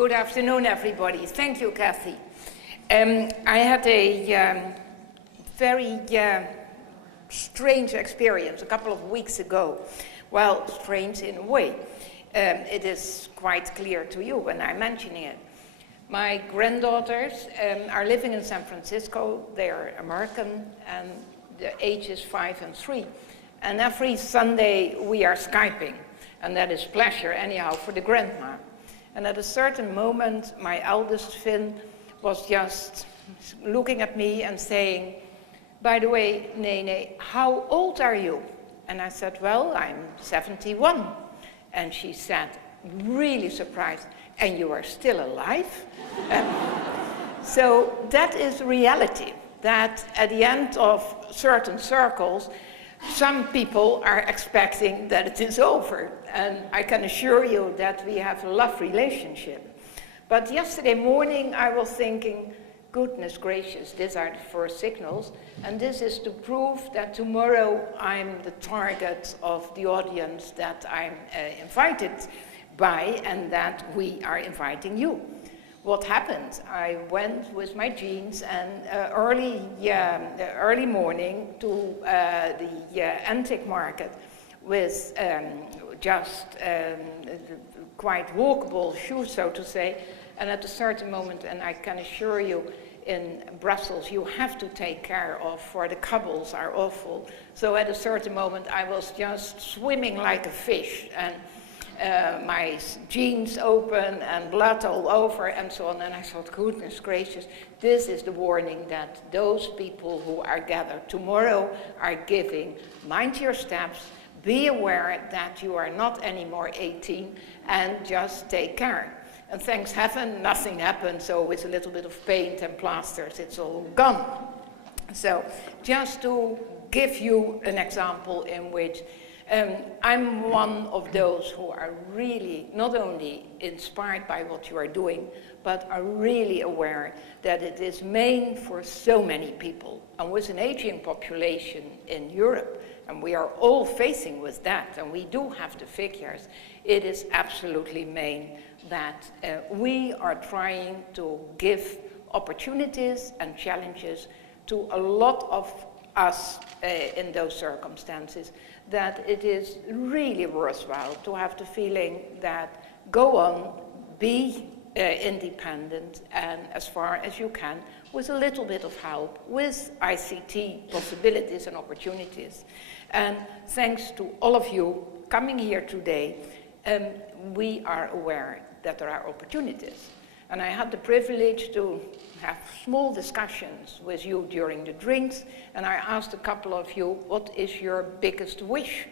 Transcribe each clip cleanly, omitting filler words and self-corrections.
Good afternoon, everybody. Thank you, Kathy. I had a very strange experience a couple of weeks ago. Well, strange in a way. It is quite clear to you when I'm mentioning it. My granddaughters are living in San Francisco. They are American, and the age is 5 and 3. And every Sunday we are Skyping, and that is pleasure anyhow for the grandma. And at a certain moment, my eldest Finn was just looking at me and saying, "By the way, Nene, how old are you?" And I said, "Well, I'm 71. And she said, really surprised, "And you are still alive?" So that is reality, that at the end of certain circles, some people are expecting that it is over. And I can assure you that we have a love relationship. But yesterday morning I was thinking, goodness gracious, these are the first signals. And this is to prove that tomorrow I'm the target of the audience that I'm invited by, and that we are inviting you. What happened? I went with my jeans and early morning to the antique market with just quite walkable shoes, so to say. And at a certain moment, and I can assure you, in Brussels you have to take care of, for the cobbles are awful. So at a certain moment I was just swimming like a fish, and my jeans open and blood all over and so on. And I thought, goodness gracious, this is the warning that those people who are gathered tomorrow are giving. Mind your steps, be aware that you are not anymore 18, and just take care. And thanks heaven, nothing happened, so with a little bit of paint and plasters, it's all gone. So just to give you an example in which I'm one of those who are really not only inspired by what you are doing, but are really aware that it is meant for so many people. And with an aging population in Europe, and we are all facing with that, and we do have the figures, it is absolutely meant that we are trying to give opportunities and challenges to a lot of us in those circumstances, that it is really worthwhile to have the feeling that go on, be independent, and as far as you can, with a little bit of help, with ICT possibilities and opportunities. And thanks to all of you coming here today, we are aware that there are opportunities. And I had the privilege to have small discussions with you during the drinks, and I asked a couple of you, what is your biggest wish?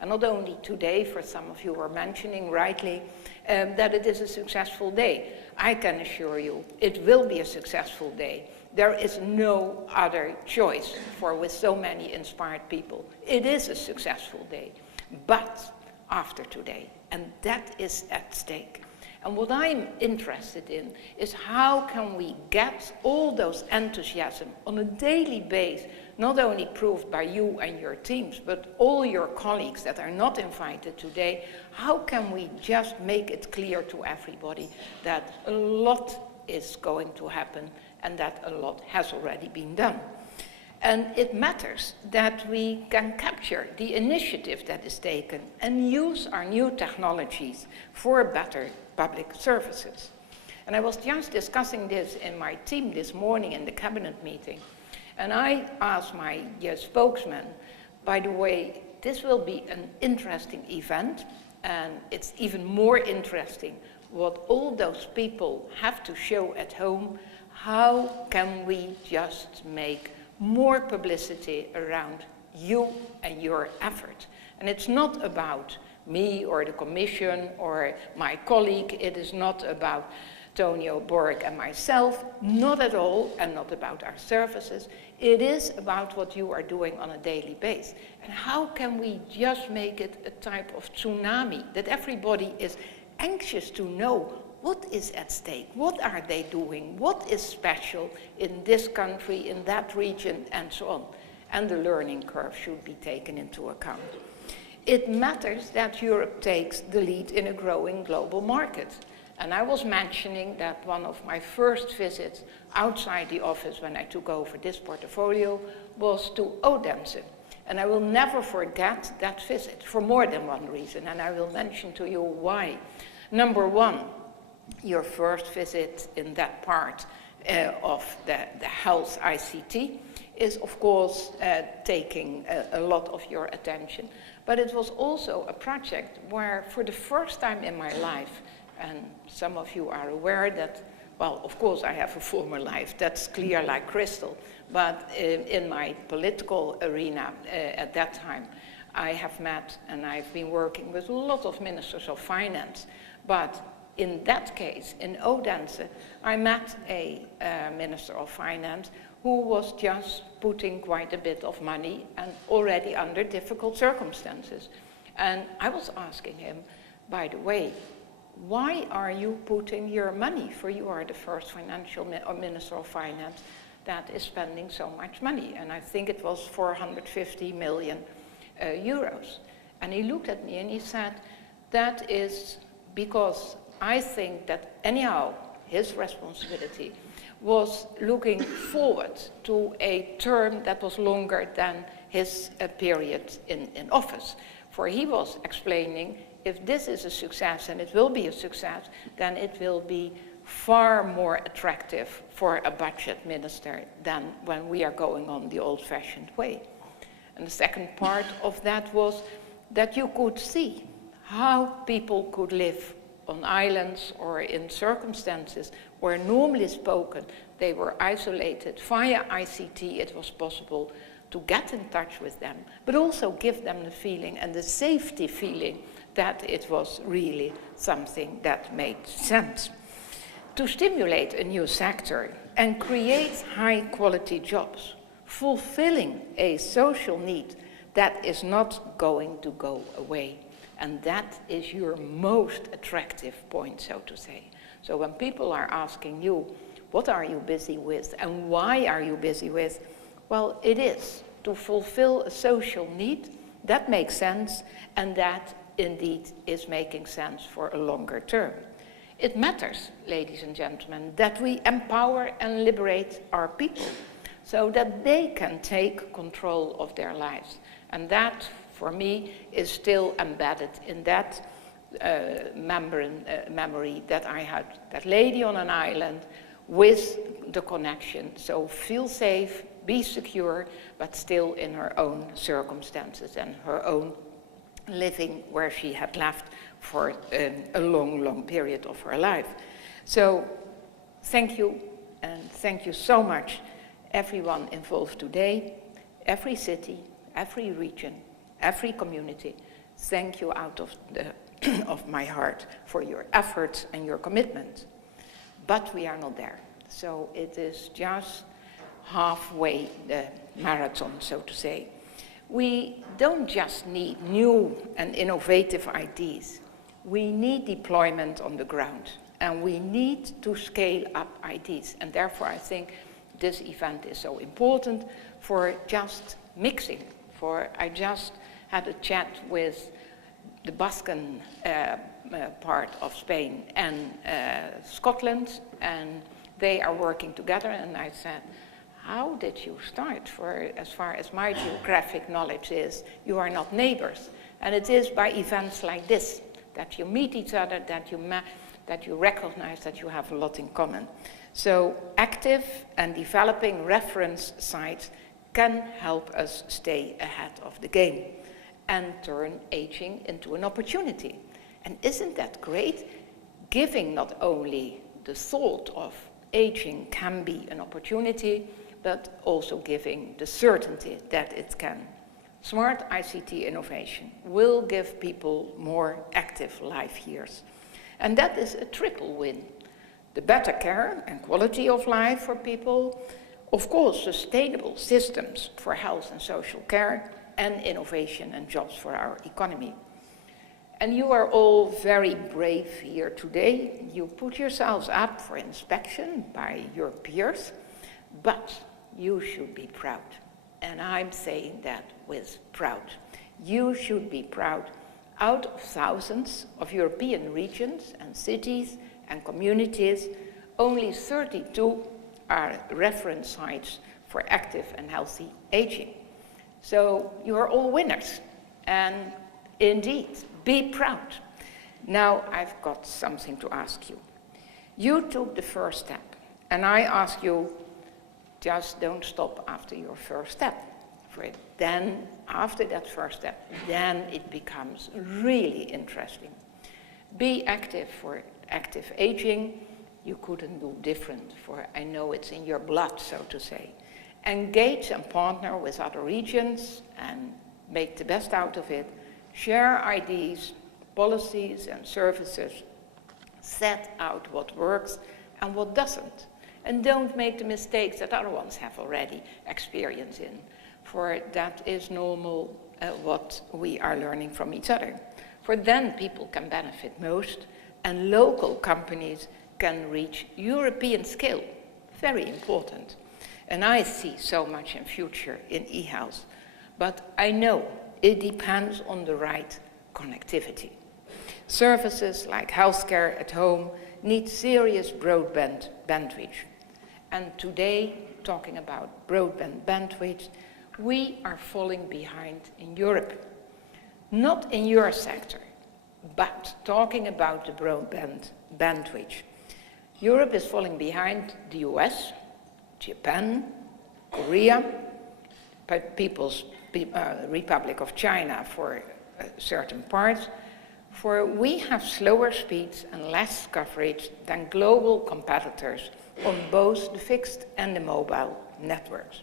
And not only today, for some of you were mentioning rightly, that it is a successful day. I can assure you, it will be a successful day. There is no other choice for with so many inspired people. It is a successful day, but after today, and that is at stake. And what I'm interested in is how can we get all those enthusiasm on a daily basis, not only proved by you and your teams, but all your colleagues that are not invited today. How can we just make it clear to everybody that a lot is going to happen and that a lot has already been done? And it matters that we can capture the initiative that is taken and use our new technologies for better public services. And I was just discussing this in my team this morning in the cabinet meeting. And I asked my spokesman, by the way, this will be an interesting event, and it's even more interesting what all those people have to show at home. How can we just make more publicity around you and your effort? And it's not about me or the Commission or my colleague. It is not about Tonio Borg and myself, not at all, and not about our services. It is about what you are doing on a daily basis. And how can we just make it a type of tsunami, that everybody is anxious to know what is at stake, what are they doing, what is special in this country, in that region, and so on. And the learning curve should be taken into account. It matters that Europe takes the lead in a growing global market. And I was mentioning that one of my first visits outside the office when I took over this portfolio was to Odense. And I will never forget that visit for more than one reason, and I will mention to you why. Number one, your first visit in that part of the health ICT is, of course, taking a lot of your attention. But it was also a project where, for the first time in my life, and some of you are aware that, well, of course I have a former life, that's clear like crystal, but in my political arena at that time, I have met and I've been working with a lot of ministers of finance. But in that case, in Odense, I met a minister of finance who was just putting quite a bit of money and already under difficult circumstances. And I was asking him, by the way, why are you putting your money, for you are the first financial minister of finance that is spending so much money, and I think it was 450 million euros. And he looked at me and he said, that is because I think that anyhow his responsibility was looking forward to a term that was longer than his period in office. For he was explaining, if this is a success, and it will be a success, then it will be far more attractive for a budget minister than when we are going on the old-fashioned way. And the second part of that was that you could see how people could live on islands or in circumstances where normally spoken they were isolated. Via ICT it was possible to get in touch with them, but also give them the feeling and the safety feeling that it was really something that made sense. To stimulate a new sector and create high-quality jobs, fulfilling a social need that is not going to go away. And that is your most attractive point, so to say. So when people are asking you, what are you busy with and why are you busy with? Well, it is to fulfill a social need that makes sense, and that indeed is making sense for a longer term. It matters, ladies and gentlemen, that we empower and liberate our people so that they can take control of their lives. And that, for me, is still embedded in that memory that I had, that lady on an island with the connection. So feel safe, be secure, but still in her own circumstances and her own living where she had left for a long, long period of her life. So thank you, and thank you so much, everyone involved today, every city, every region, every community. Thank you out of my heart for your efforts and your commitment. But we are not there. So it is just halfway the marathon, so to say. We don't just need new and innovative ideas. We need deployment on the ground, and we need to scale up ideas. And therefore, I think this event is so important for just mixing. I just had a chat with the Basque part of Spain and Scotland, and they are working together, and I said, how did you start? For as far as my geographic knowledge is, you are not neighbors. And it is by events like this that you meet each other, that you recognize that you have a lot in common. So active and developing reference sites can help us stay ahead of the game and turn aging into an opportunity. And isn't that great? Giving not only the thought of aging can be an opportunity, but also giving the certainty that it can. Smart ICT innovation will give people more active life years. And that is a triple win. The better care and quality of life for people, of course, sustainable systems for health and social care, and innovation and jobs for our economy. And you are all very brave here today. You put yourselves up for inspection by your peers, but you should be proud. And I'm saying that with proud. You should be proud. Out of thousands of European regions and cities and communities, only 32 are reference sites for active and healthy aging. So you are all winners, and indeed, be proud. Now I've got something to ask you. You took the first step, and I ask you, just don't stop after your first step. For then, after that first step, then it becomes really interesting. Be active for active aging. You couldn't do different, for I know it's in your blood, so to say. Engage and partner with other regions and make the best out of it. Share ideas, policies and services. Set out what works and what doesn't. And don't make the mistakes that other ones have already experienced in, for that is normal what we are learning from each other. For then people can benefit most, and local companies can reach European scale. Very important. And I see so much in future in e-health, but I know it depends on the right connectivity. Services like healthcare at home need serious broadband bandwidth. And today, talking about broadband bandwidth, we are falling behind in Europe. Not in your sector, but talking about the broadband bandwidth. Europe is falling behind the US, Japan, Korea, People's Republic of China for certain parts, for we have slower speeds and less coverage than global competitors on both the fixed and the mobile networks.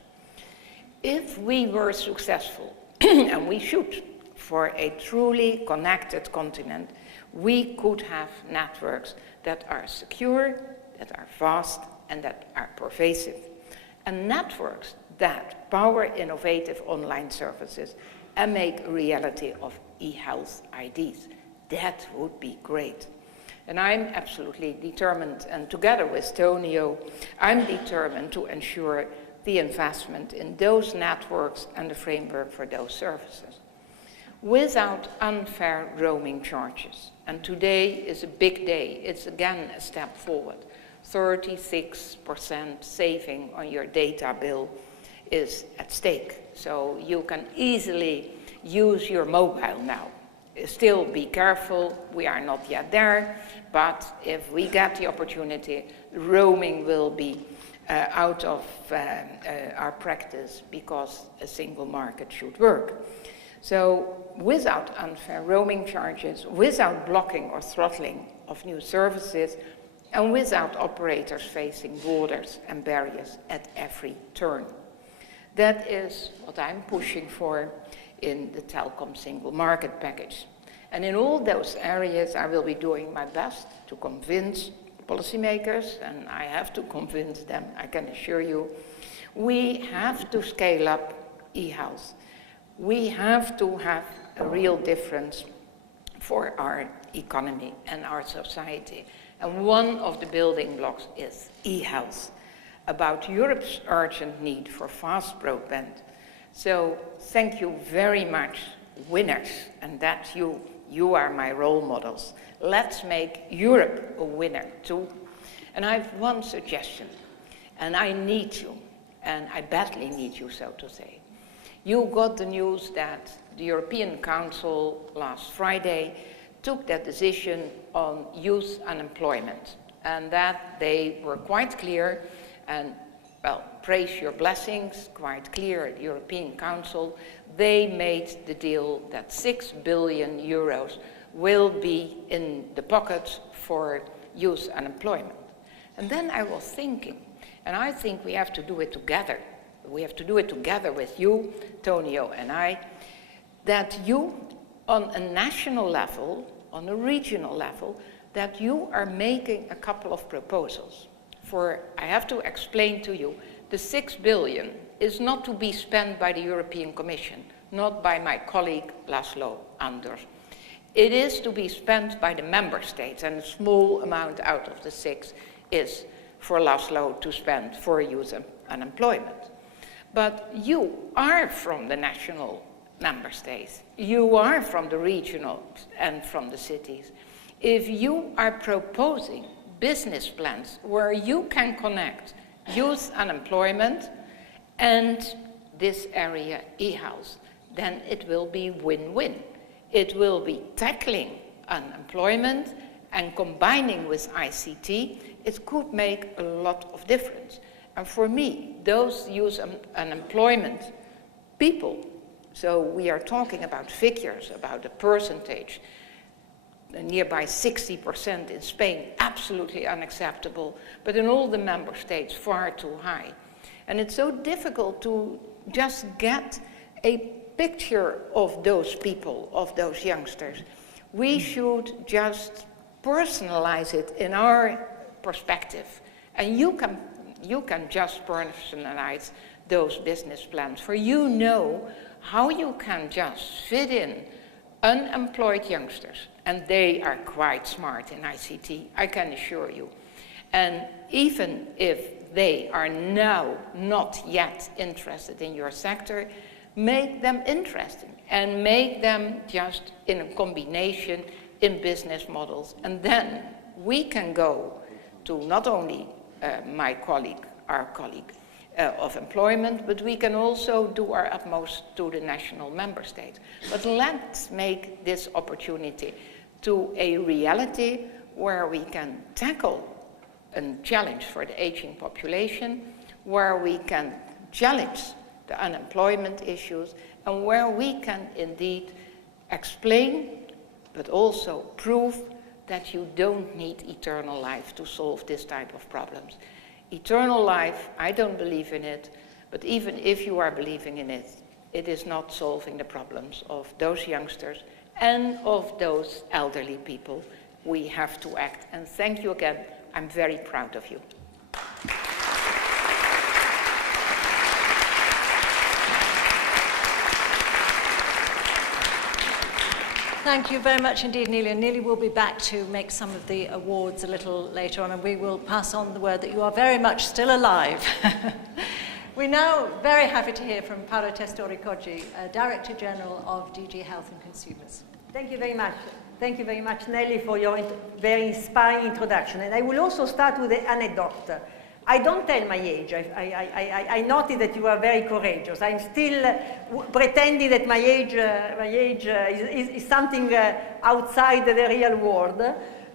If we were successful, and we should, for a truly connected continent, we could have networks that are secure, that are fast, and that are pervasive. And networks that power innovative online services and make a reality of e-health IDs. That would be great. And I'm absolutely determined, and together with Tonio, I'm determined to ensure the investment in those networks and the framework for those services, without unfair roaming charges. And today is a big day. It's again a step forward. 36% saving on your data bill is at stake. So you can easily use your mobile now. Still be careful, we are not yet there, but if we get the opportunity, roaming will be out of our practice, because a single market should work. So without unfair roaming charges, without blocking or throttling of new services, and without operators facing borders and barriers at every turn. That is what I'm pushing for in the telecom single market package. And in all those areas, I will be doing my best to convince policymakers, and I have to convince them, I can assure you, we have to scale up e-health. We have to have a real difference for our economy and our society. And one of the building blocks is e-health, about Europe's urgent need for fast broadband. So thank you very much, winners, and that you are my role models. Let's make Europe a winner too. And I have one suggestion, and I need you, and I badly need you, so to say. You got the news that the European Council last Friday took that decision on youth unemployment, and that they were quite clear, and well, praise your blessings, quite clear at the European Council, they made the deal that 6 billion euros will be in the pockets for youth unemployment. And then I was thinking, and I think we have to do it together. We have to do it together with you, Tonio and I, that you, on a national level, on a regional level, that you are making a couple of proposals. For I have to explain to you, the 6 billion is not to be spent by the European Commission, not by my colleague Laszlo Andor. It is to be spent by the member states, and a small amount out of the 6 is for Laszlo to spend for youth unemployment. But you are from the national member states. You are from the regional and from the cities. If you are proposing business plans where you can connect youth unemployment and this area e-health, then it will be win-win. It will be tackling unemployment and combining with ICT. It could make a lot of difference. And for me, those youth unemployment people, so we are talking about figures, about a percentage, nearby 60% in Spain, absolutely unacceptable, but in all the member states, far too high. And it's so difficult to just get a picture of those people, of those youngsters. We should just personalize it in our perspective. And you can just personalize those business plans, for you know how you can just fit in unemployed youngsters. And they are quite smart in ICT, I can assure you. And even if they are now not yet interested in your sector, make them interesting and make them just in a combination in business models. And then we can go to not only our colleague of employment, but we can also do our utmost to the national member states. But let's make this opportunity to a reality where we can tackle a challenge for the aging population, where we can challenge the unemployment issues, and where we can indeed explain, but also prove that you don't need eternal life to solve this type of problems. Eternal life, I don't believe in it, but even if you are believing in it, it is not solving the problems of those youngsters and of those elderly people. We have to act. And thank you again. I'm very proud of you. Thank you very much indeed, Neeli. And Neeli will be back to make some of the awards a little later on, and we will pass on the word that you are very much still alive. We're now very happy to hear from Paolo Testori-Coggi, Director General of DG Health and Consumers. Thank you very much. Thank you very much, Nelly, for your very inspiring introduction. And I will also start with an anecdote. I don't tell my age. I noted that you are very courageous. I'm still pretending that my age is something outside the real world.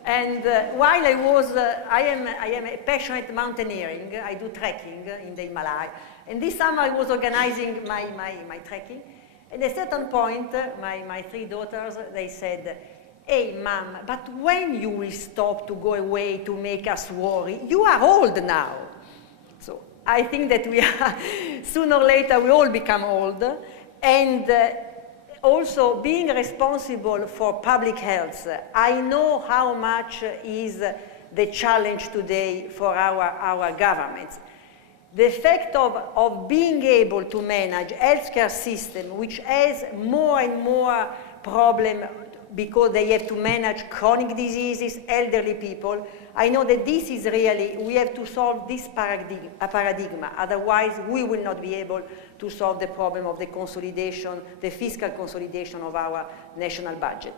And while I am a passionate mountaineering. I do trekking in the Himalaya. And this summer I was organizing my trekking. And at a certain point, my three daughters, they said, "Hey, Mom, but when you will stop to go away to make us worry? You are old now." So I think that we are, sooner or later, we all become old. And also, being responsible for public health, I know how much is the challenge today for our governments. The fact of being able to manage healthcare system, which has more and more problem because they have to manage chronic diseases, elderly people. I know that this is really, we have to solve this paradigm, otherwise we will not be able to solve the problem of the consolidation, the fiscal consolidation of our national budget.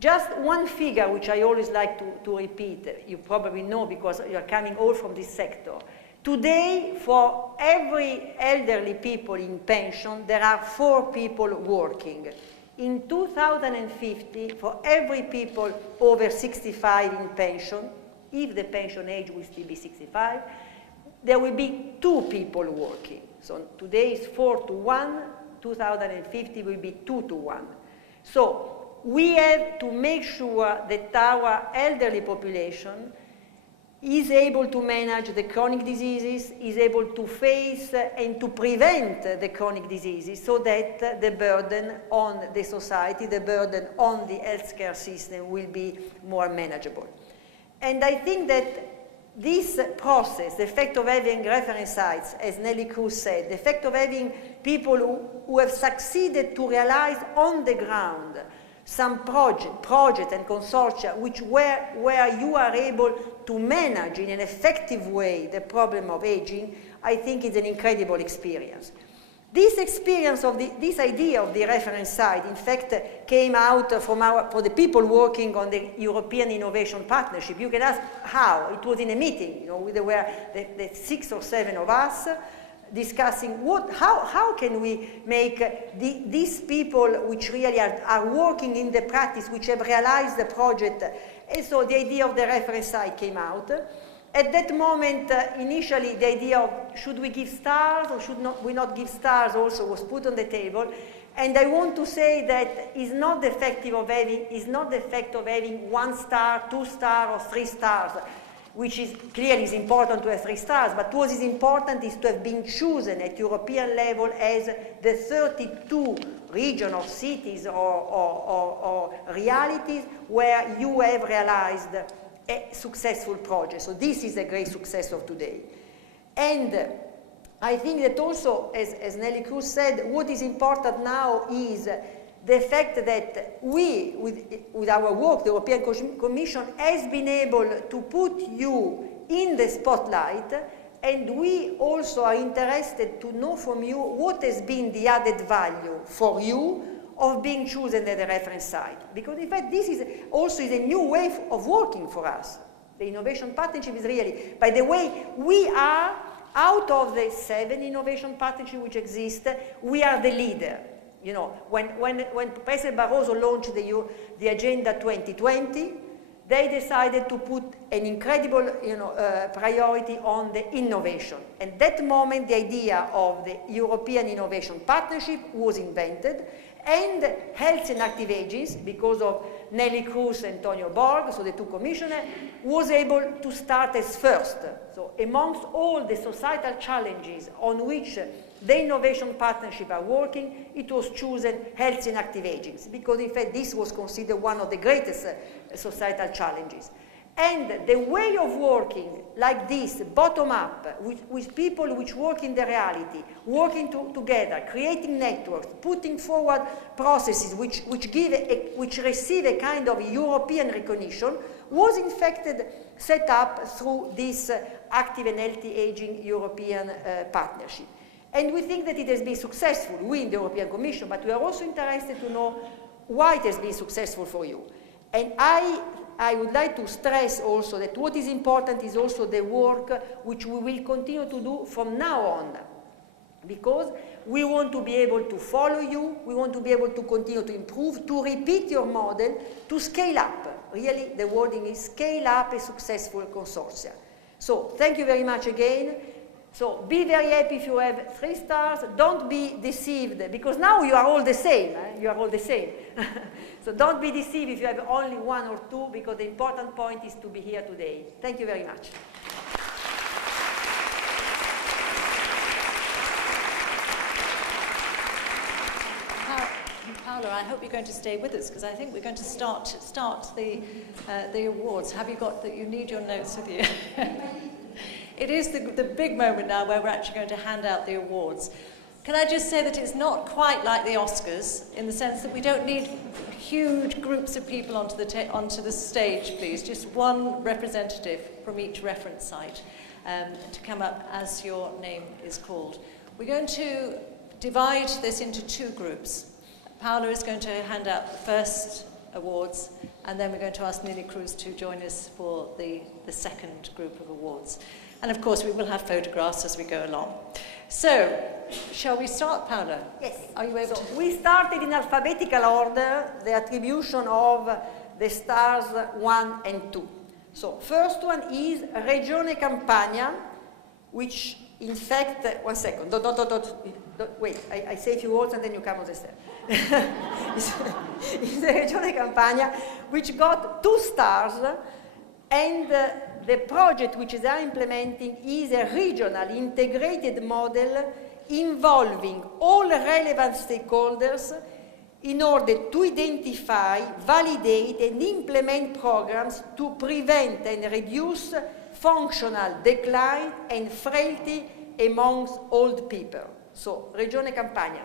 Just one figure which I always like to repeat, you probably know because you are coming all from this sector. Today, for every elderly people in pension, there are 4 people working. In 2050, for every people over 65 in pension, if the pension age will still be 65, there will be 2 people working. So today is 4 to 1, 2050 will be 2 to 1. So we have to make sure that our elderly population is able to manage the chronic diseases, is able to face and to prevent the chronic diseases so that the burden on the society, the burden on the healthcare system will be more manageable. And I think that this process, the fact of having reference sites, as Nelly Cruz said, the fact of having people who have succeeded to realize on the ground some project and consortia where you are able to manage in an effective way the problem of aging, I think it's an incredible experience. This experience of this idea of the reference site, in fact, came out for the people working on the European Innovation Partnership. You can ask how. It was in a meeting. You know, there were the 6 or 7 of us discussing how can we make these people which really are working in the practice, which have realized the project. And so the idea of the reference site came out. At that moment, initially, the idea of should we give stars or should we not give stars also was put on the table. And I want to say that it's not the effect of having 1 star, 2 stars, or 3 stars, which is clearly is important to have 3 stars. But what is important is to have been chosen at European level as the 32 regions or cities or realities where you have realized a successful project. So this is a great success of today. And I think that also, as Nelly Cruz said, what is important now is the fact that we, with our work, the European Commission has been able to put you in the spotlight, and we also are interested to know from you what has been the added value for you of being chosen as a reference site. Because in fact, this is also a new way of working for us. The innovation partnership is really, by the way, we are, out of the 7 innovation partnerships which exist, we are the leader. You know, when President Barroso launched the Agenda 2020, they decided to put an incredible priority on the innovation. At that moment, the idea of the European Innovation Partnership was invented, and health and active ages, because of Nelly Cruz and Antonio Borg, so the 2 commissioners, was able to start as first. So amongst all the societal challenges on which the innovation partnership are working, it was chosen health and active aging, because in fact this was considered one of the greatest societal challenges. And the way of working like this, bottom-up, with people which work in the reality, working together, creating networks, putting forward processes which receive a kind of European recognition, was in fact set up through this active and healthy aging European partnership. And we think that it has been successful, we in the European Commission, but we are also interested to know why it has been successful for you. And I would like to stress also that what is important is also the work which we will continue to do from now on, because we want to be able to follow you, we want to be able to continue to improve, to repeat your model, to scale up. Really, the wording is scale up a successful consortia. So thank you very much again. So be very happy if you have 3 stars. Don't be deceived, because now you are all the same. You are all the same. So don't be deceived if you have only 1 or 2, because the important point is to be here today. Thank you very much. Paola, I hope you're going to stay with us, because I think we're going to start the awards. Have you got that? You need your notes with you. It is the big moment now where we're actually going to hand out the awards. Can I just say that it's not quite like the Oscars, in the sense that we don't need huge groups of people onto the stage, please. Just 1 representative from each reference site to come up as your name is called. We're going to divide this into 2 groups. Paola is going to hand out the first awards, and then we're going to ask Nelly Cruz to join us for the second group of awards. And of course, we will have photographs as we go along. So, shall we start, Paola? Yes. Are you able to? We started in alphabetical order the attribution of the stars 1 and 2. So, first one is Regione Campania, which in fact, 1 second, don't, wait, I say a few words and then you come on the step. It's the Regione Campania, which got 2 stars, and the project which they are implementing is a regional integrated model involving all relevant stakeholders in order to identify, validate, and implement programs to prevent and reduce functional decline and frailty amongst old people. So, Regione Campania.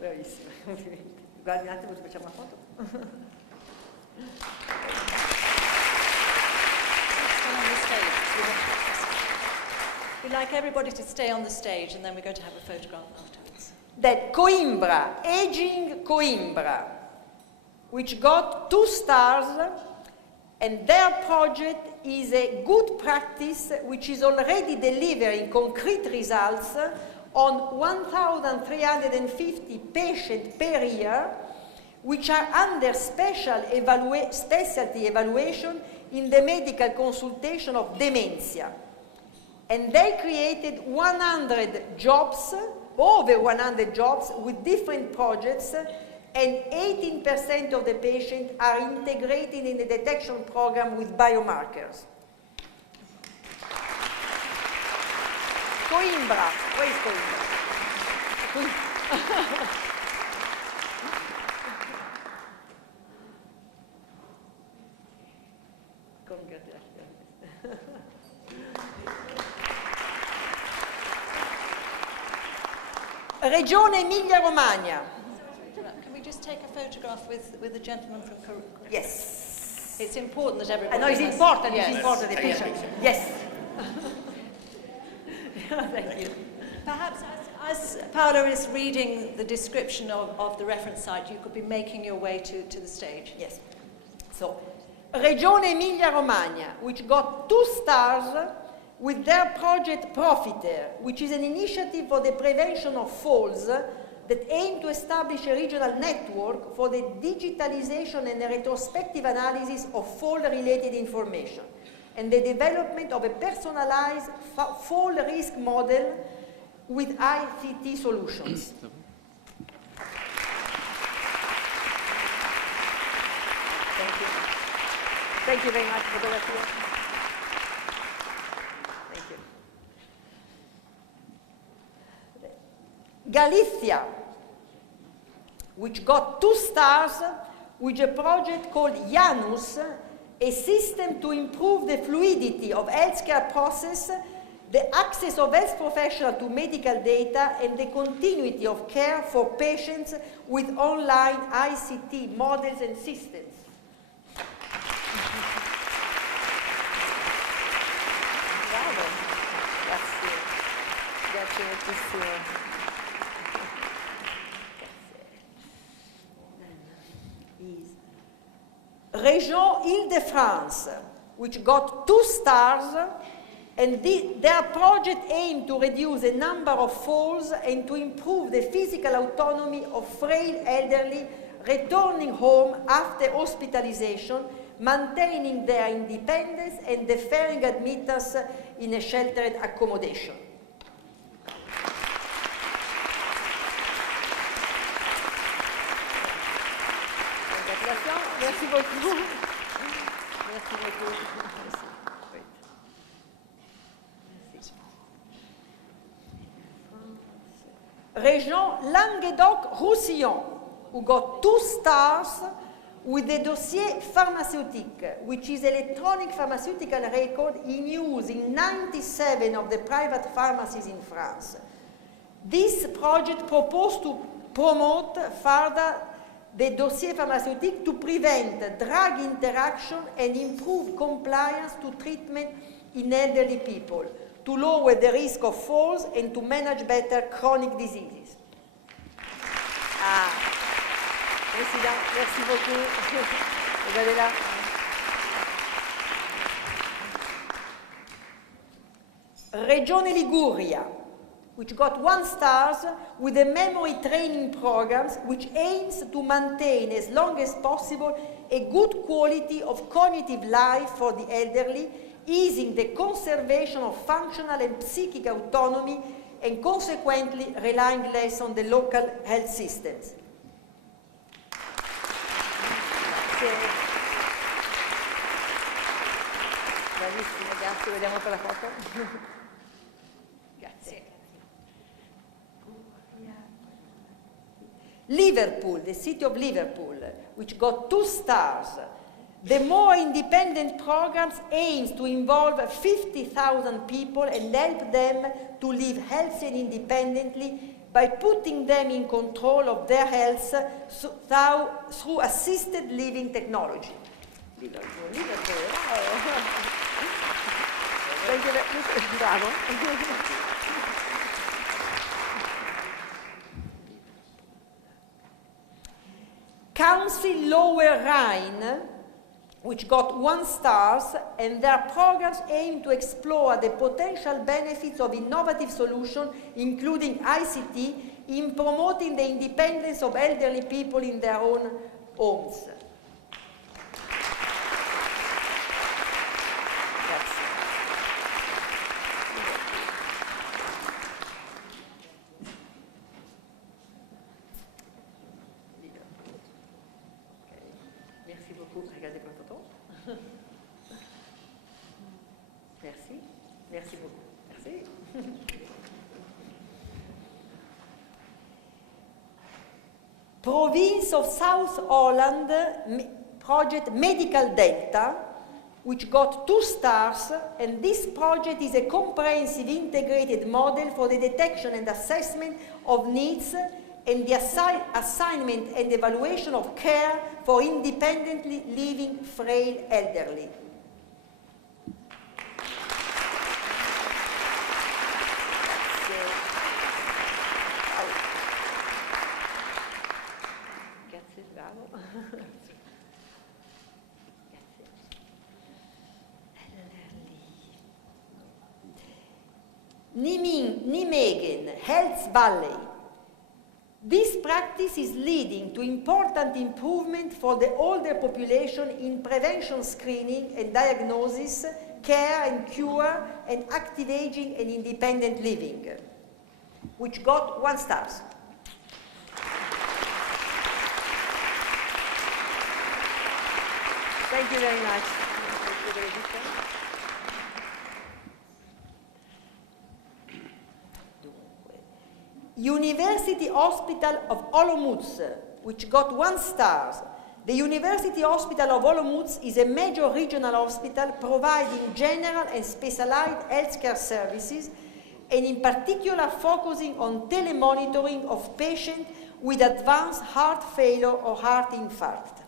bravissima, complimenti. Guardi un attimo, ci facciamo una foto. We'd like everybody to stay on the stage and then we're going to have a photograph afterwards. That Coimbra, Aging Coimbra, which got 2 stars, and their project is a good practice which is already delivering concrete results on 1,350 patients per year, which are under specialty evaluation in the medical consultation of dementia. And they created 100 jobs, over 100 jobs with different projects, and 18% of the patients are integrated in the detection program with biomarkers. Coimbra, where is Coimbra? Congratulations. Regione Emilia-Romagna. Can we just take a photograph with the gentleman from Korea? Yes. It's important that everybody... I know it's important, yes. It's important, the picture. Yes. Thank you. Perhaps as Paolo is reading the description of the reference site, you could be making your way to the stage. Yes. So, Regione Emilia-Romagna, which got 2 stars with their project Profiter, which is an initiative for the prevention of falls that aim to establish a regional network for the digitalization and the retrospective analysis of fall-related information and the development of a personalized fall risk model with ICT solutions. Thank you. Thank you very much for the lecture. Thank you. Galicia, which got 2 stars with a project called Janus, a system to improve the fluidity of healthcare process, the access of health professionals to medical data, and the continuity of care for patients with online ICT models and systems. Bravo. Grazie. Grazie moltissimo. Région Île-de-France, which got 2 stars, and their project aimed to reduce the number of falls and to improve the physical autonomy of frail elderly returning home after hospitalization, maintaining their independence and deferring admittance in a sheltered accommodation. Merci beaucoup. Merci beaucoup. Région Languedoc-Roussillon, who got 2 stars with the dossier pharmaceutique, which is electronic pharmaceutical record in use in 97 of the private pharmacies in France. This project proposed to promote further the dossier pharmaceutique to prevent drug interaction and improve compliance to treatment in elderly people, to lower the risk of falls and to manage better chronic diseases. Président, merci beaucoup. Regardez là. Regione Liguria, which got 1 star with the memory training programs, which aims to maintain as long as possible a good quality of cognitive life for the elderly, easing the conservation of functional and psychic autonomy, and consequently relying less on the local health systems. Bravissimo, grazie, vediamo per la foto. Grazie. Liverpool, the city of Liverpool, which got 2 stars. The more independent programs aims to involve 50,000 people and help them to live healthy and independently, by putting them in control of their health through assisted living technology. Thank you very much. Bravo. Council Lower Rhine, which got 1 star, and their programs aim to explore the potential benefits of innovative solutions, including ICT, in promoting the independence of elderly people in their own homes. Merci beaucoup. Regardez pour la photo. Merci. Merci beaucoup. Merci. Province of South Holland project Medical Delta, which got 2 stars, and this project is a comprehensive integrated model for the detection and assessment of needs and the assignment and evaluation of care for independently living frail elderly. Grazie, bravo. Nijmegen Health Valley. This practice is leading to important improvement for the older population in prevention screening and diagnosis, care and cure, and active aging and independent living, which got 1 star. Thank you very much. University Hospital of Olomouc, which got 1 star. The University Hospital of Olomouc is a major regional hospital providing general and specialized healthcare services, and in particular focusing on telemonitoring of patients with advanced heart failure or heart infarct.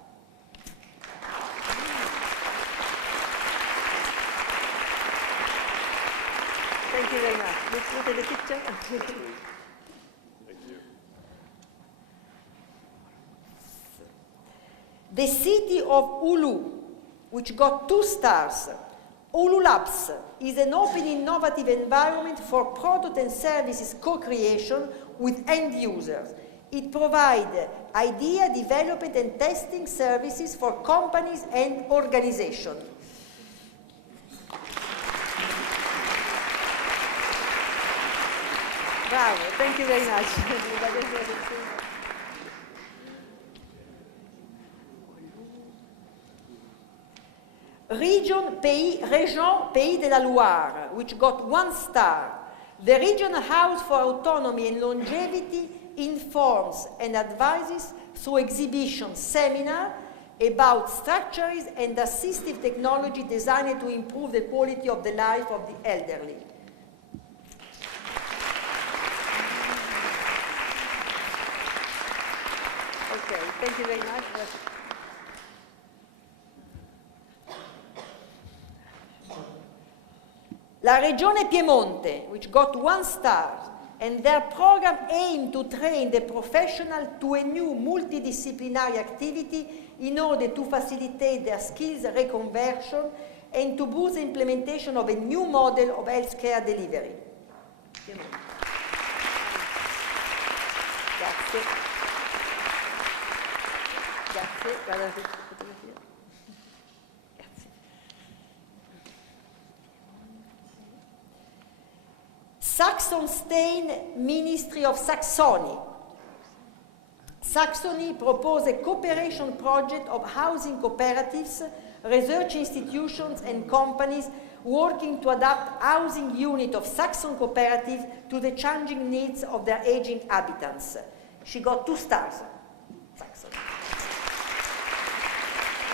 Thank you very much. Let's look at the picture. The city of Oulu, which got 2 stars. Oulu Labs is an open, innovative environment for product and services co-creation with end users. It provides idea development and testing services for companies and organizations. Bravo, thank you very much. Région Pays de la Loire, which got 1 star. The Regional House for Autonomy and Longevity informs and advises through exhibitions, seminars about structures and assistive technology designed to improve the quality of the life of the elderly. Okay, thank you very much. La Regione Piemonte, which got 1 star, and their program aimed to train the professional to a new multidisciplinary activity in order to facilitate their skills reconversion and to boost the implementation of a new model of healthcare delivery. Grazie. Grazie. Guardate. Saxon-Stein Ministry of Saxony. Saxony proposed a cooperation project of housing cooperatives, research institutions and companies working to adapt housing unit of Saxon cooperatives to the changing needs of their aging habitants. She got 2 stars. Saxon.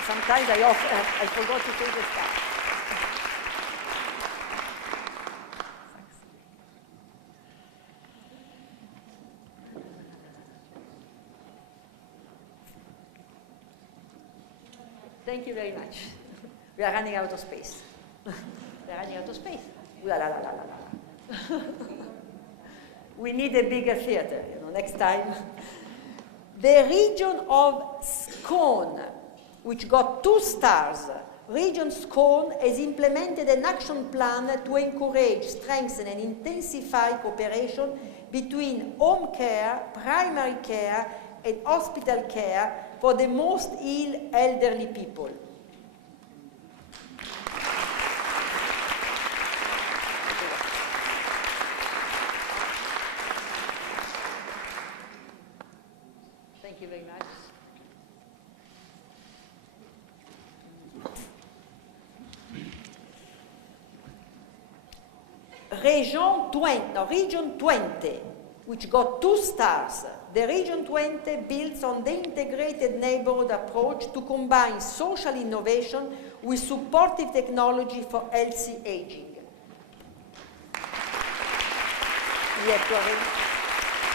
Sometimes I forgot to say the star. Thank you very much. We are running out of space. We are running out of space. La la la la la la. We need a bigger theater, you know, next time. The region of Scone, which got 2 stars. Region Scone has implemented an action plan to encourage, strengthen and intensify cooperation between home care, primary care and hospital care for the most ill elderly people. Thank you very much. Region 20, which got 2 stars. The Region 20 builds on the integrated neighborhood approach to combine social innovation with supportive technology for healthy aging.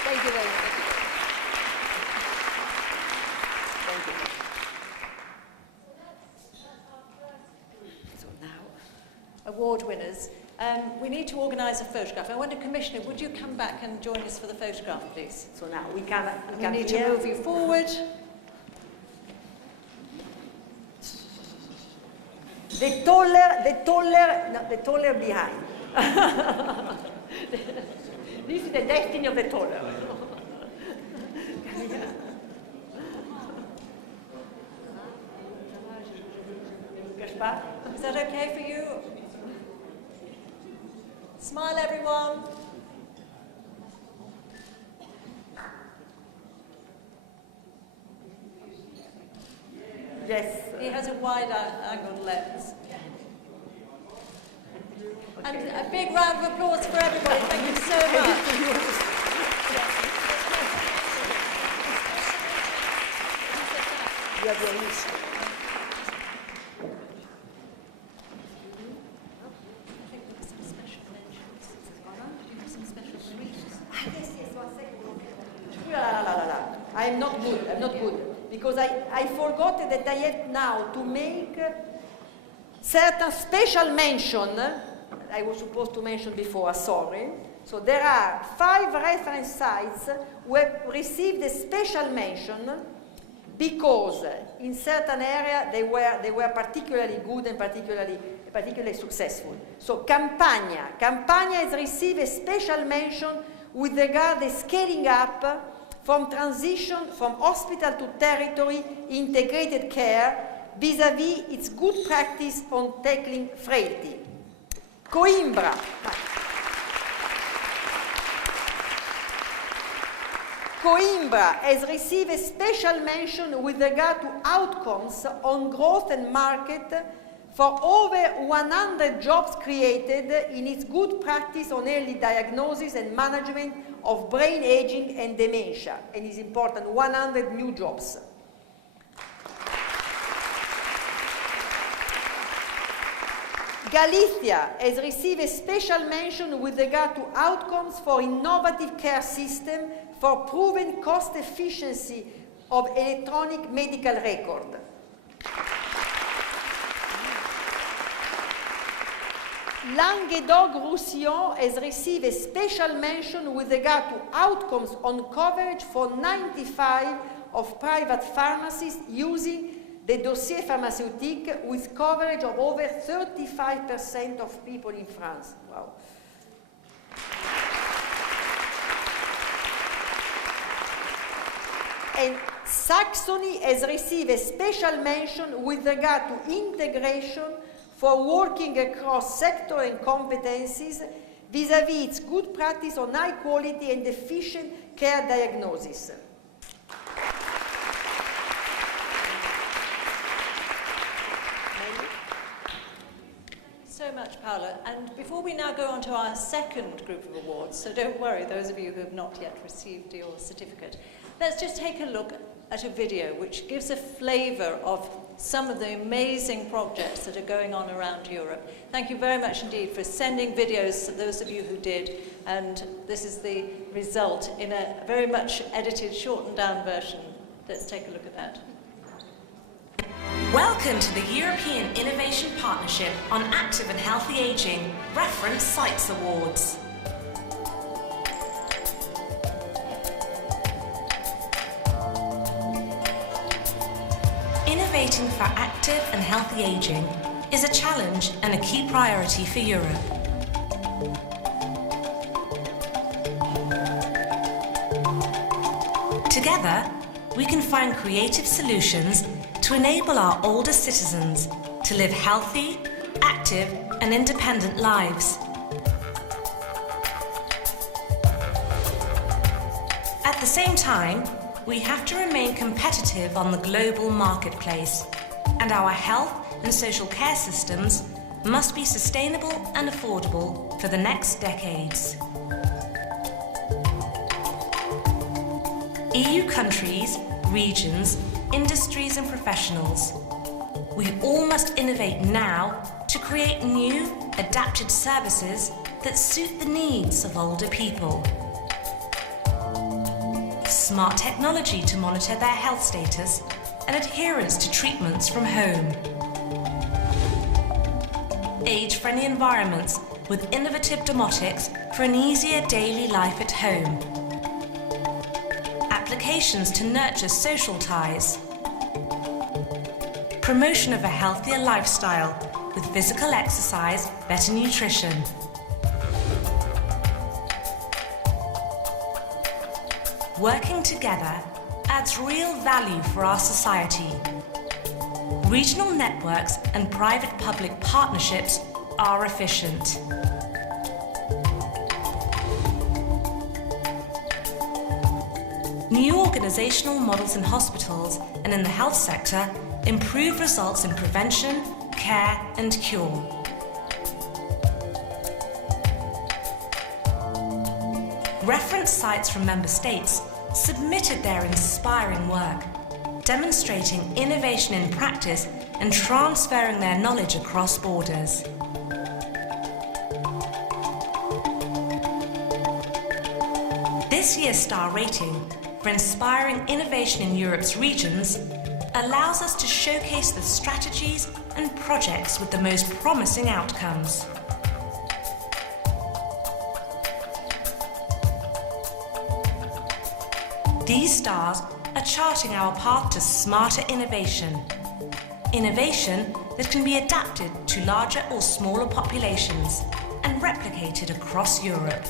Thank you very much. Thank you. So now, award winners. We need to organise a photograph. I wonder, Commissioner, would you come back and join us for the photograph, please? So now we need to move you forward. The taller behind. This is the destiny of the taller. Is that okay for you? Smile, everyone. Yes. He has a wide-angled lens. Okay. And a big round of applause for everybody. Thank you so much. You have your list. I'm not good, because I forgot that I have now to make certain special mention. I was supposed to mention before, sorry. So there are 5 reference sites who have received a special mention because in certain areas they were particularly good and particularly successful. So Campania has received a special mention with regard to scaling up from transition from hospital to territory integrated care vis-à-vis its good practice on tackling frailty. Coimbra. Coimbra has received a special mention with regard to outcomes on growth and market for over 100 jobs created in its good practice on early diagnosis and management of brain aging and dementia, and is important, 100 new jobs. Galicia has received a special mention with regard to outcomes for innovative care system for proven cost efficiency of electronic medical record. Languedoc-Roussillon has received a special mention with regard to outcomes on coverage for 95 of private pharmacies using the dossier pharmaceutique with coverage of over 35% of people in France. Wow. And Saxony has received a special mention with regard to integration for working across sector and competencies vis-à-vis its good practice on high quality and efficient care diagnosis. So much, Paola. And before we now go on to our second group of awards, so don't worry, those of you who have not yet received your certificate, let's just take a look at a video which gives a flavour of some of the amazing projects that are going on around Europe. Thank you very much indeed for sending videos to those of you who did, and this is the result in a very much edited, shortened down version. Let's take a look at that. Welcome to the European Innovation Partnership on Active and Healthy Aging Reference Sites Awards. Innovating for active and healthy aging is a challenge and a key priority for Europe. Together, we can find creative solutions to enable our older citizens to live healthy, active and independent lives. At the same time, we have to remain competitive on the global marketplace, and our health and social care systems must be sustainable and affordable for the next decades. EU countries, regions, industries and professionals, we all must innovate now to create new, adapted services that suit the needs of older people. Smart technology to monitor their health status and adherence to treatments from home. Age-friendly environments with innovative domotics for an easier daily life at home. Applications to nurture social ties. Promotion of a healthier lifestyle with physical exercise, better nutrition. Working together adds real value for our society. Regional networks and private-public partnerships are efficient. New organizational models in hospitals and in the health sector improve results in prevention, care and cure. Reference sites from member states submitted their inspiring work, demonstrating innovation in practice and transferring their knowledge across borders. This year's star rating for inspiring innovation in Europe's regions allows us to showcase the strategies and projects with the most promising outcomes. These stars are charting our path to smarter innovation. Innovation that can be adapted to larger or smaller populations and replicated across Europe.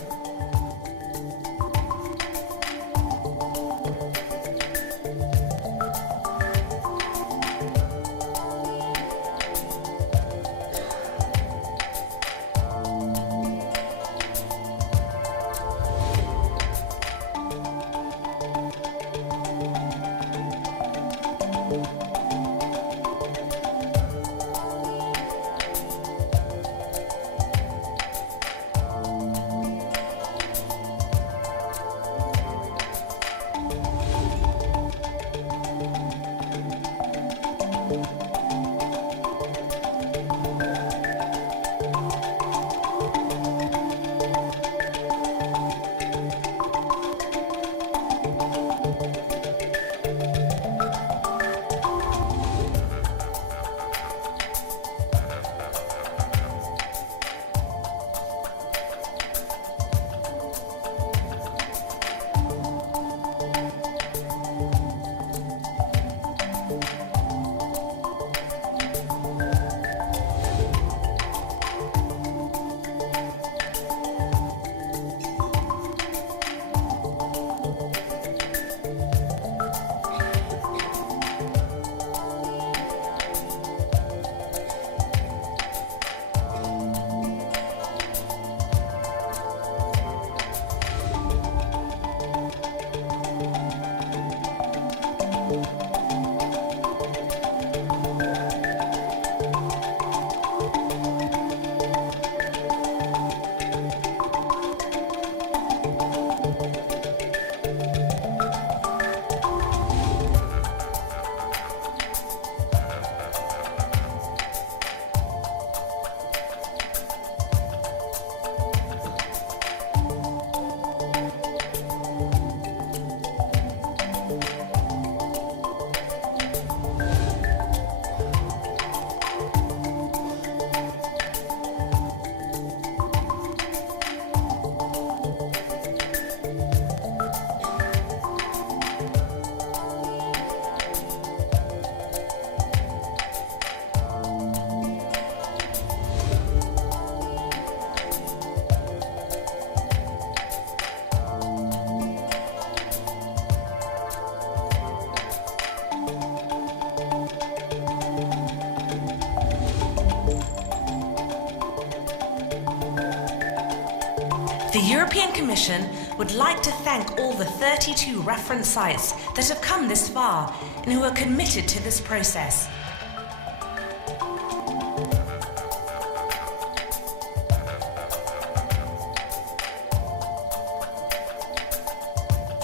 The European Commission would like to thank all the 32 reference sites that have come this far and who are committed to this process.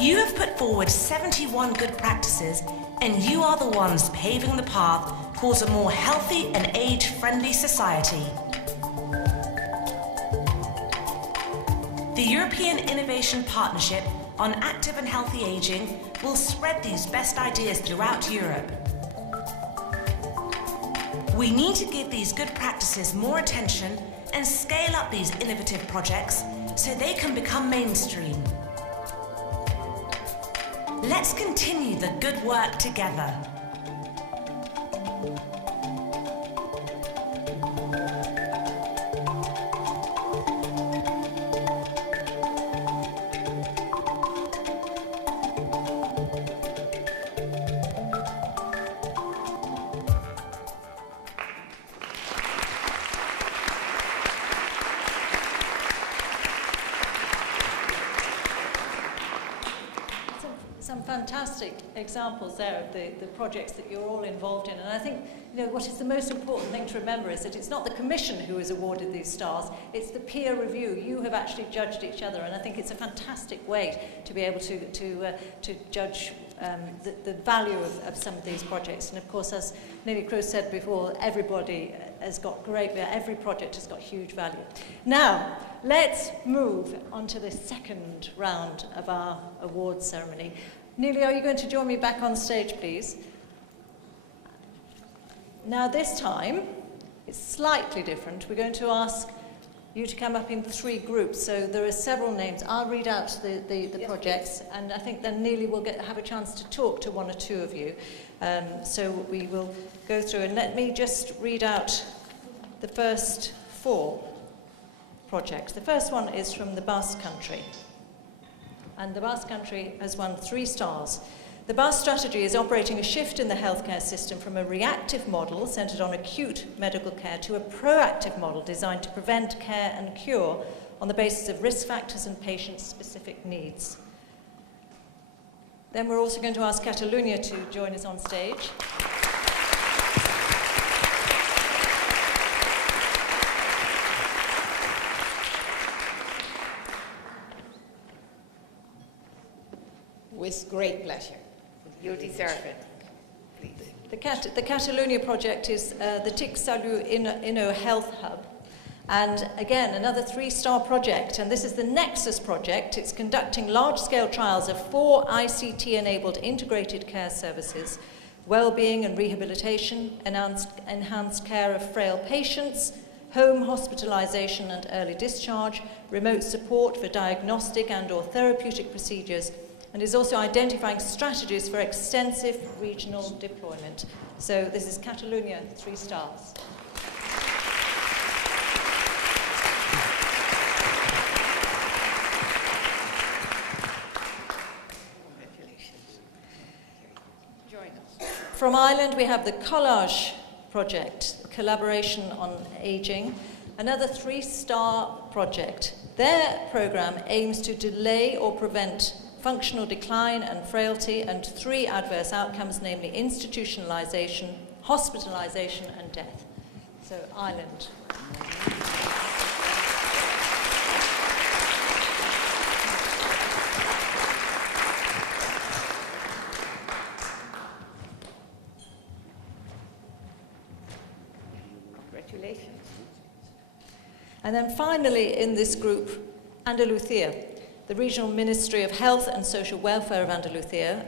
You have put forward 71 good practices, and you are the ones paving the path towards a more healthy and age-friendly society. The European Innovation Partnership on Active and Healthy Aging will spread these best ideas throughout Europe. We need to give these good practices more attention and scale up these innovative projects so they can become mainstream. Let's continue the good work together. Some fantastic examples there of the projects that you're all involved in. And I think, what is the most important thing to remember is that it's not the Commission who has awarded these stars, it's the peer review. You have actually judged each other, and I think it's a fantastic way to be able to judge the value of some of these projects. And of course, as Nelly Kroes said before, everybody has got every project has got huge value. Now, let's move on to the second round of our awards ceremony. Nelly, are you going to join me back on stage, please? Now, this time, it's slightly different. We're going to ask you to come up in 3 groups. So there are several names. I'll read out the projects, and I think then Nelly will have a chance to talk to 1 or 2 of you. So we will go through, and let me just read out the first 4 projects. The first one is from the Basque Country, and the Basque Country has won 3 stars. The Basque strategy is operating a shift in the healthcare system from a reactive model centred on acute medical care to a proactive model designed to prevent, care and cure on the basis of risk factors and patient-specific needs. Then we're also going to ask Catalonia to join us on stage. With great pleasure. You deserve it. Please. The Catalonia project is the TIC Salut Inno Health Hub. And again, another 3-star project. And this is the Nexus project. It's conducting large-scale trials of 4 ICT-enabled integrated care services, well-being and rehabilitation, enhanced care of frail patients, home hospitalization and early discharge, remote support for diagnostic and/or therapeutic procedures, and is also identifying strategies for extensive regional deployment. So this is Catalonia, 3 stars. Congratulations. Join us. From Ireland, we have the Collage project, collaboration on aging, another 3-star project. Their program aims to delay or prevent functional decline and frailty, and 3 adverse outcomes, namely institutionalization, hospitalization, and death. So, Ireland. Congratulations. And then finally in this group, Andalusia, the Regional Ministry of Health and Social Welfare of Andalusia.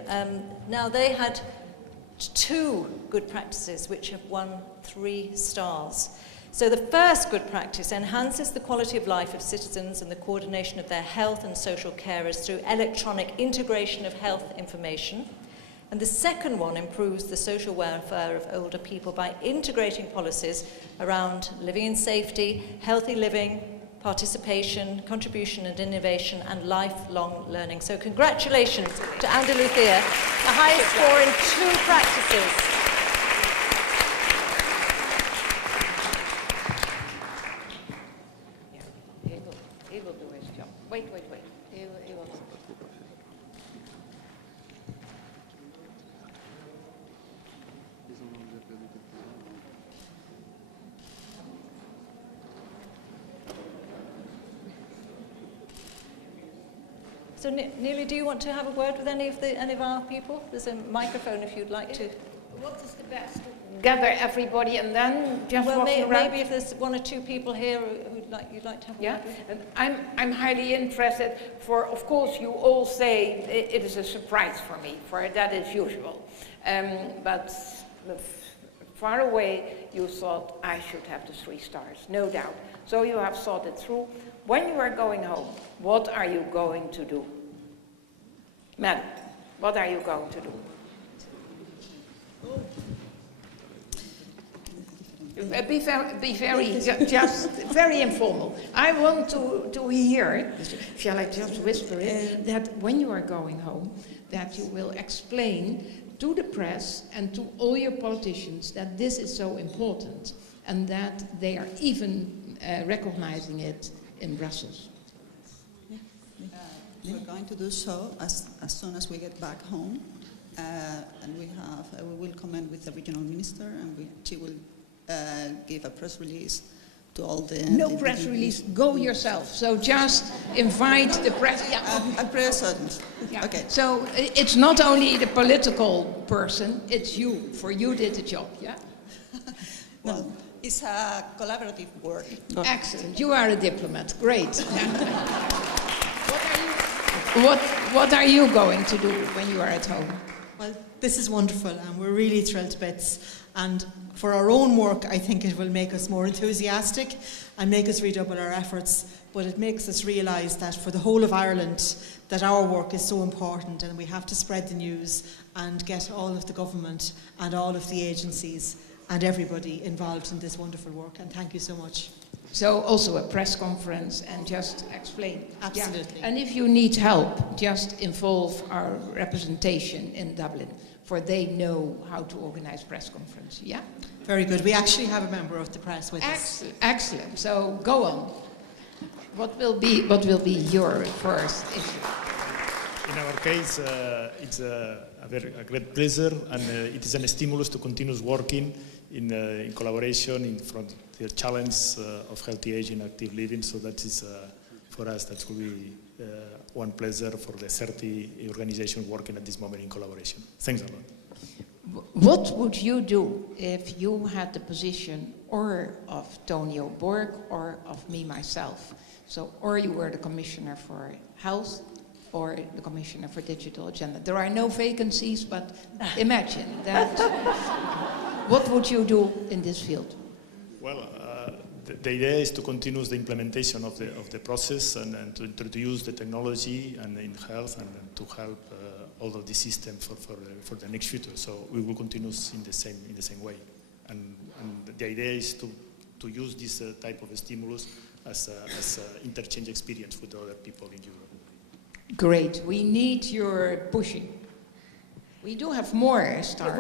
Now they had 2 good practices which have won 3 stars. So the first good practice enhances the quality of life of citizens and the coordination of their health and social carers through electronic integration of health information. And the second one improves the social welfare of older people by integrating policies around living in safety, healthy living, participation, contribution and innovation, and lifelong learning. So congratulations to Andalusia, the highest score in 2 practices. Yeah, he will do his job. Wait. So Neely, do you want to have a word with any of our people? There's a microphone if you'd like to. What is the best? Gather everybody and then just walking around? Maybe if there's one or two people here you'd like to have a word with. And I'm highly interested, for of course you all say it is a surprise for me, for that is usual. But far away you thought I should have the 3 stars, no doubt. So you have thought it through. When you are going home, what are you going to do? Madam, what are you going to do? Be very, just very informal. I want to hear, shall I just whisper it, that when you are going home, that you will explain to the press and to all your politicians that this is so important and that they are even recognizing it in Brussels. We're going to do so as soon as we get back home, and we will comment with the regional minister, and she will give a press release to all the... No press release, go yourself. So just invite the press. Yeah. A present. Yeah. Okay. So it's not only the political person, it's you. For you did the job, yeah? Well, it's a collaborative work. Excellent. You are a diplomat. Great. What are you going to do when you are at home? Well, this is wonderful, and we're really thrilled to bits. And for our own work, I think it will make us more enthusiastic and make us redouble our efforts. But it makes us realise that for the whole of Ireland, that our work is so important, and we have to spread the news and get all of the government and all of the agencies and everybody involved in this wonderful work. And thank you so much. So also a press conference and just explain. Absolutely. Yeah. And if you need help, just involve our representation in Dublin, for they know how to organize press conference. Yeah? Very good. We actually have a member of the press with us. Excellent. So go on. What will be your first issue? In our case, it's a great pleasure, and it is a stimulus to continue working in collaboration in front of the challenge of healthy aging, active living. So that is, for us, that will be one pleasure for the 30 organizations working at this moment in collaboration. Thanks a lot. What would you do if you had the position or of Tonio Borg or of me myself? So, or you were the Commissioner for Health or the Commissioner for Digital Agenda. There are no vacancies, but imagine that. What would you do in this field? Well, the idea is to continue the implementation of the process and to introduce the technology and in health and to help all of the system for the next future. So we will continue in the same way. And the idea is to use this type of stimulus as an interchange experience with other people in Europe. Great. We need your pushing. We do have more stars.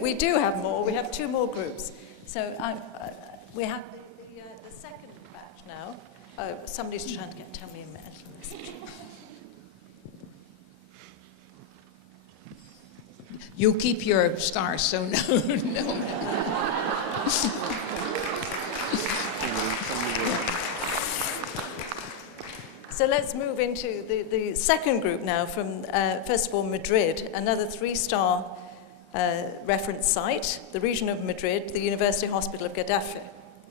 We do have more. We have 2 more groups. So we have the second batch now. Oh, somebody's trying to tell me a message. You keep your stars, so no. So let's move into the second group now from, first of all, Madrid, another 3-star reference site, the region of Madrid, the University Hospital of Getafe.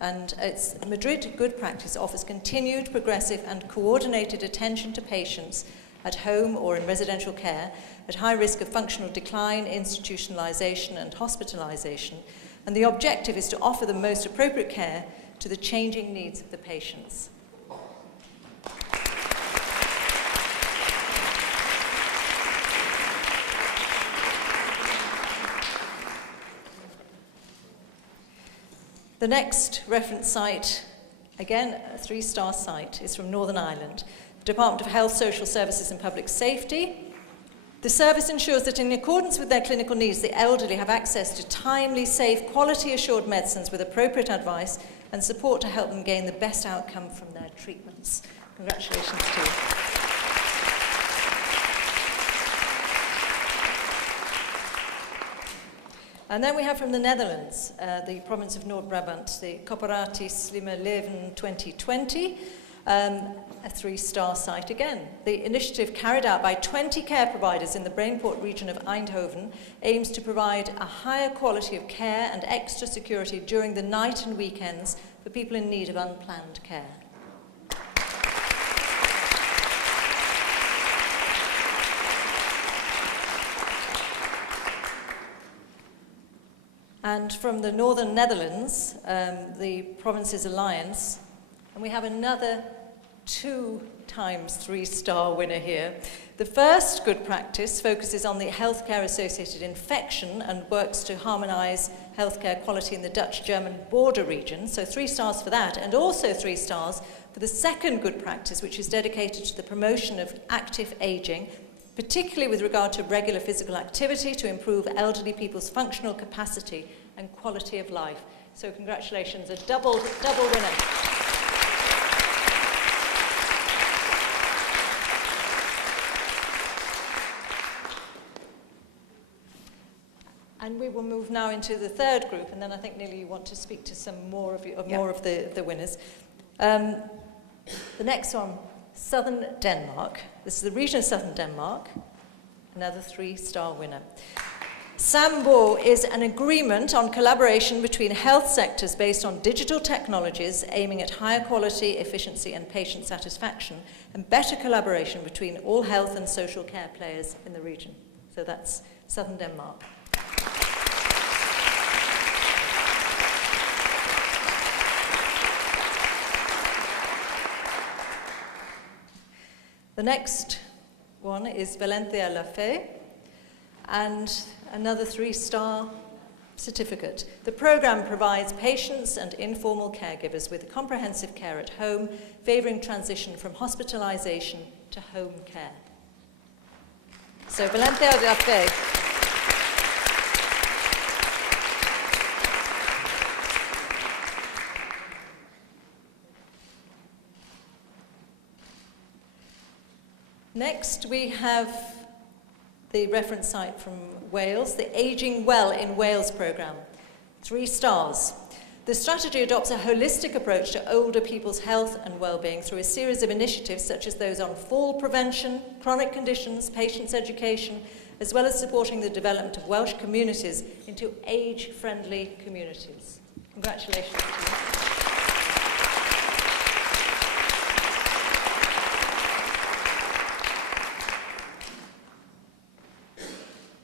And it's Madrid Good Practice offers continued, progressive and coordinated attention to patients at home or in residential care at high risk of functional decline, institutionalization and hospitalization. And the objective is to offer the most appropriate care to the changing needs of the patients. The next reference site, again a 3-star site, is from Northern Ireland, the Department of Health, Social Services and Public Safety. The service ensures that in accordance with their clinical needs, the elderly have access to timely, safe, quality-assured medicines with appropriate advice and support to help them gain the best outcome from their treatments. Congratulations to you. And then we have from the Netherlands, the province of Noord-Brabant, the Coöperatief Slimme Leven 2020. A 3-star site again. The initiative, carried out by 20 care providers in the Brainport region of Eindhoven, aims to provide a higher quality of care and extra security during the night and weekends for people in need of unplanned care. And from the Northern Netherlands, the Provinces Alliance, and we have another 2 times 3-star winner here. The first good practice focuses on the healthcare-associated infection and works to harmonise healthcare quality in the Dutch-German border region, so 3 stars for that, and also 3 stars for the second good practice, which is dedicated to the promotion of active ageing, particularly with regard to regular physical activity to improve elderly people's functional capacity and quality of life. So congratulations, a double winner. And we will move now into the third group, and then I think, Neely, you want to speak to some more of the winners. The next one, Southern Denmark. This is the region of Southern Denmark, another 3-star winner. SAMBO is an agreement on collaboration between health sectors based on digital technologies aiming at higher quality, efficiency and patient satisfaction, and better collaboration between all health and social care players in the region. So that's Southern Denmark. The next one is Valencia La Fe, and another 3-star certificate. The programme provides patients and informal caregivers with comprehensive care at home, favouring transition from hospitalisation to home care. So Valencia La Fe. Next, we have the reference site from Wales, the Ageing Well in Wales programme. 3 stars. The strategy adopts a holistic approach to older people's health and well-being through a series of initiatives such as those on fall prevention, chronic conditions, patients' education, as well as supporting the development of Welsh communities into age-friendly communities. Congratulations to you.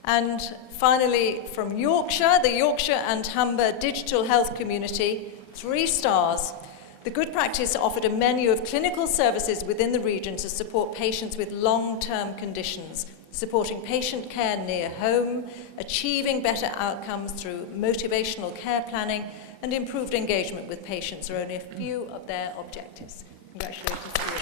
And finally, from Yorkshire, the Yorkshire and Humber Digital Health Community, 3 stars. The good practice offered a menu of clinical services within the region to support patients with long-term conditions, supporting patient care near home, achieving better outcomes through motivational care planning, and improved engagement with patients are only a few of their objectives. Congratulations to you.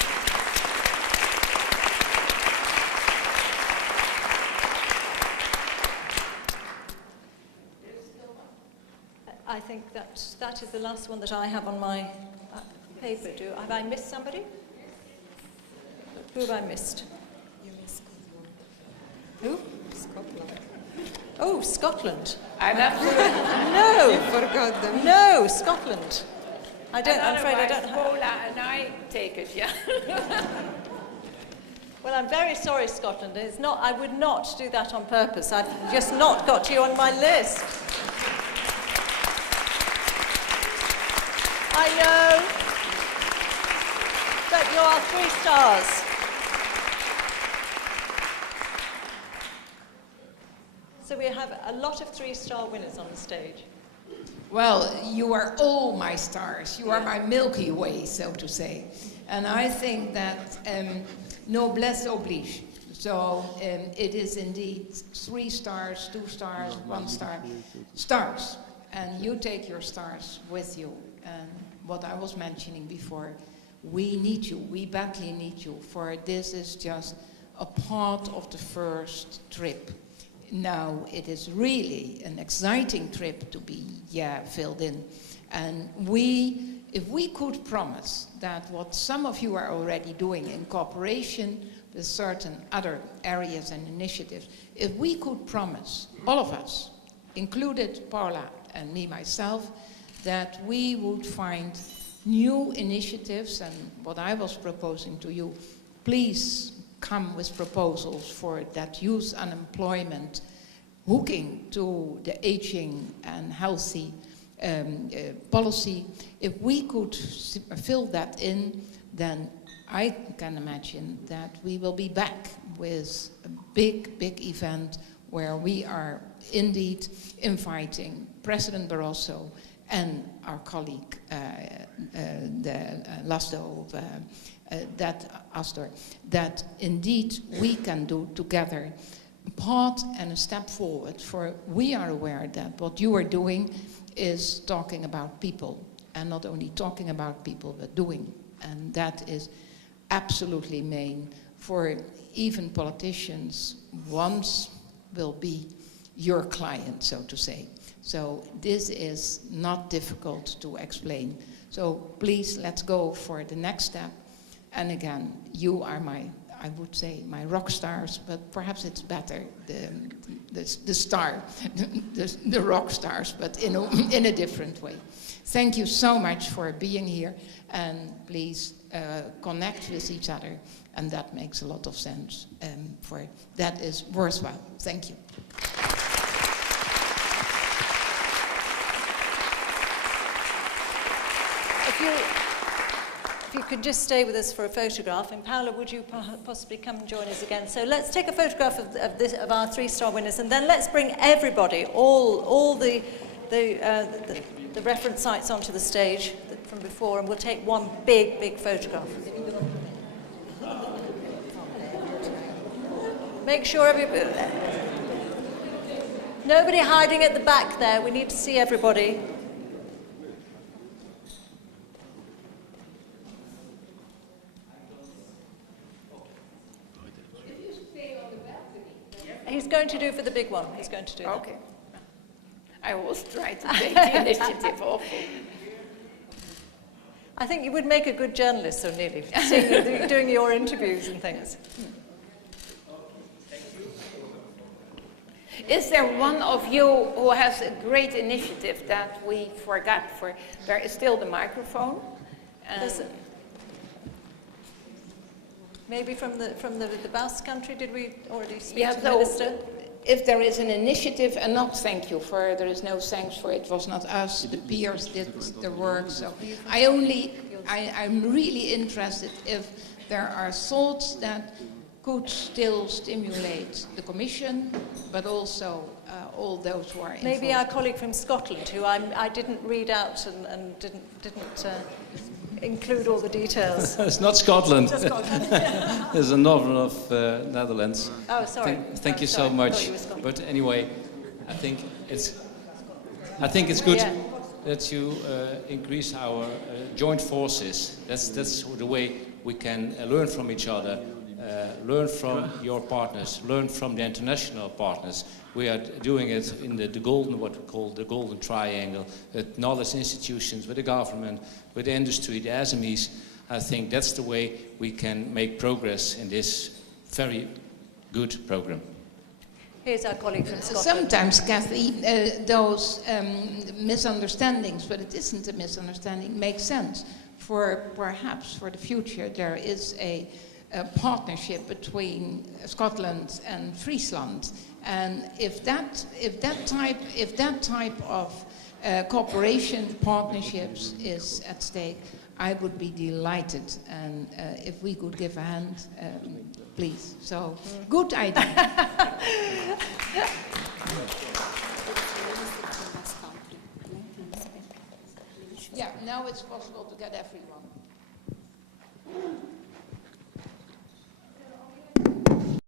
I think that is the last one that I have on my paper. Have I missed somebody? Who have I missed? You missed Scotland. Who? Scotland. Oh, Scotland. I'm absolutely... No. You forgot them. No, Scotland. I'm afraid I don't have... Paula and I take it, yeah. Well, I'm very sorry, Scotland. It's not. I would not do that on purpose. I've just not got you on my list. I know, but you are 3 stars. So we have a lot of 3-star winners on the stage. Well, you are all my stars. You are my Milky Way, so to say. And I think that noblesse oblige. So it is indeed 3 stars, 2 stars, 1 star. Stars. And you take your stars with you. And what I was mentioning before, we need you, we badly need you, for this is just a part of the first trip. Now, it is really an exciting trip to be filled in. And if we could promise that what some of you are already doing in cooperation with certain other areas and initiatives, if we could promise, all of us, included Paula and me myself, that we would find new initiatives, and what I was proposing to you, please come with proposals for that youth unemployment hooking to the aging and healthy policy. If we could fill that in, then I can imagine that we will be back with a big, big event where we are indeed inviting President Barroso and our colleague, Astor, that indeed we can do together a part and a step forward. For we are aware that what you are doing is talking about people, and not only talking about people, but doing. And that is absolutely main for even politicians once will be your client, so to say. So this is not difficult to explain. So please, let's go for the next step. And again, you are I would say my rock stars, but perhaps it's better, the star, the rock stars, but in a different way. Thank you so much for being here, and please connect with each other, and that makes a lot of sense. That is worthwhile. Thank you. If you could just stay with us for a photograph, and Paola, would you possibly come and join us again? So let's take a photograph of our 3-star winners, and then let's bring everybody, all the reference sites onto the stage from before, and we'll take one big, big photograph. Make sure nobody hiding at the back there. We need to see everybody. He's going to do for the big one. He's going to do that. Okay. I always try to take the initiative also. I think you would make a good journalist, so nearly, doing your interviews and things. Is there one of you who has a great initiative that we forgot? There is still the microphone. Maybe from the Basque country, did we already speak to the so minister? If there is an initiative, and not thank you for, there is no thanks for it was not us, the peers did the work. So I'm really interested if there are thoughts that could still stimulate the Commission, but also all those who are involved. Maybe our colleague from Scotland, who I didn't read out and didn't include all the details. It's not Scotland. It's Scotland. It's the northern of Netherlands. Oh, sorry. Thank you so much. But anyway, I think it's good that you increase our joint forces. That's the way we can learn from each other, learn from your partners, learn from the international partners. We are doing it in what we call the golden triangle, with knowledge institutions, with the government, with the industry, the SMEs. I think that's the way we can make progress in this very good program. Here's our colleague from Scotland. Sometimes, Kathy, those misunderstandings, but it isn't a misunderstanding, make sense. Perhaps for the future there is a partnership between Scotland and Friesland. And if that type of cooperation partnerships is at stake, I would be delighted. And if we could give a hand, please. So, good idea. Yeah, now it's possible to get everyone.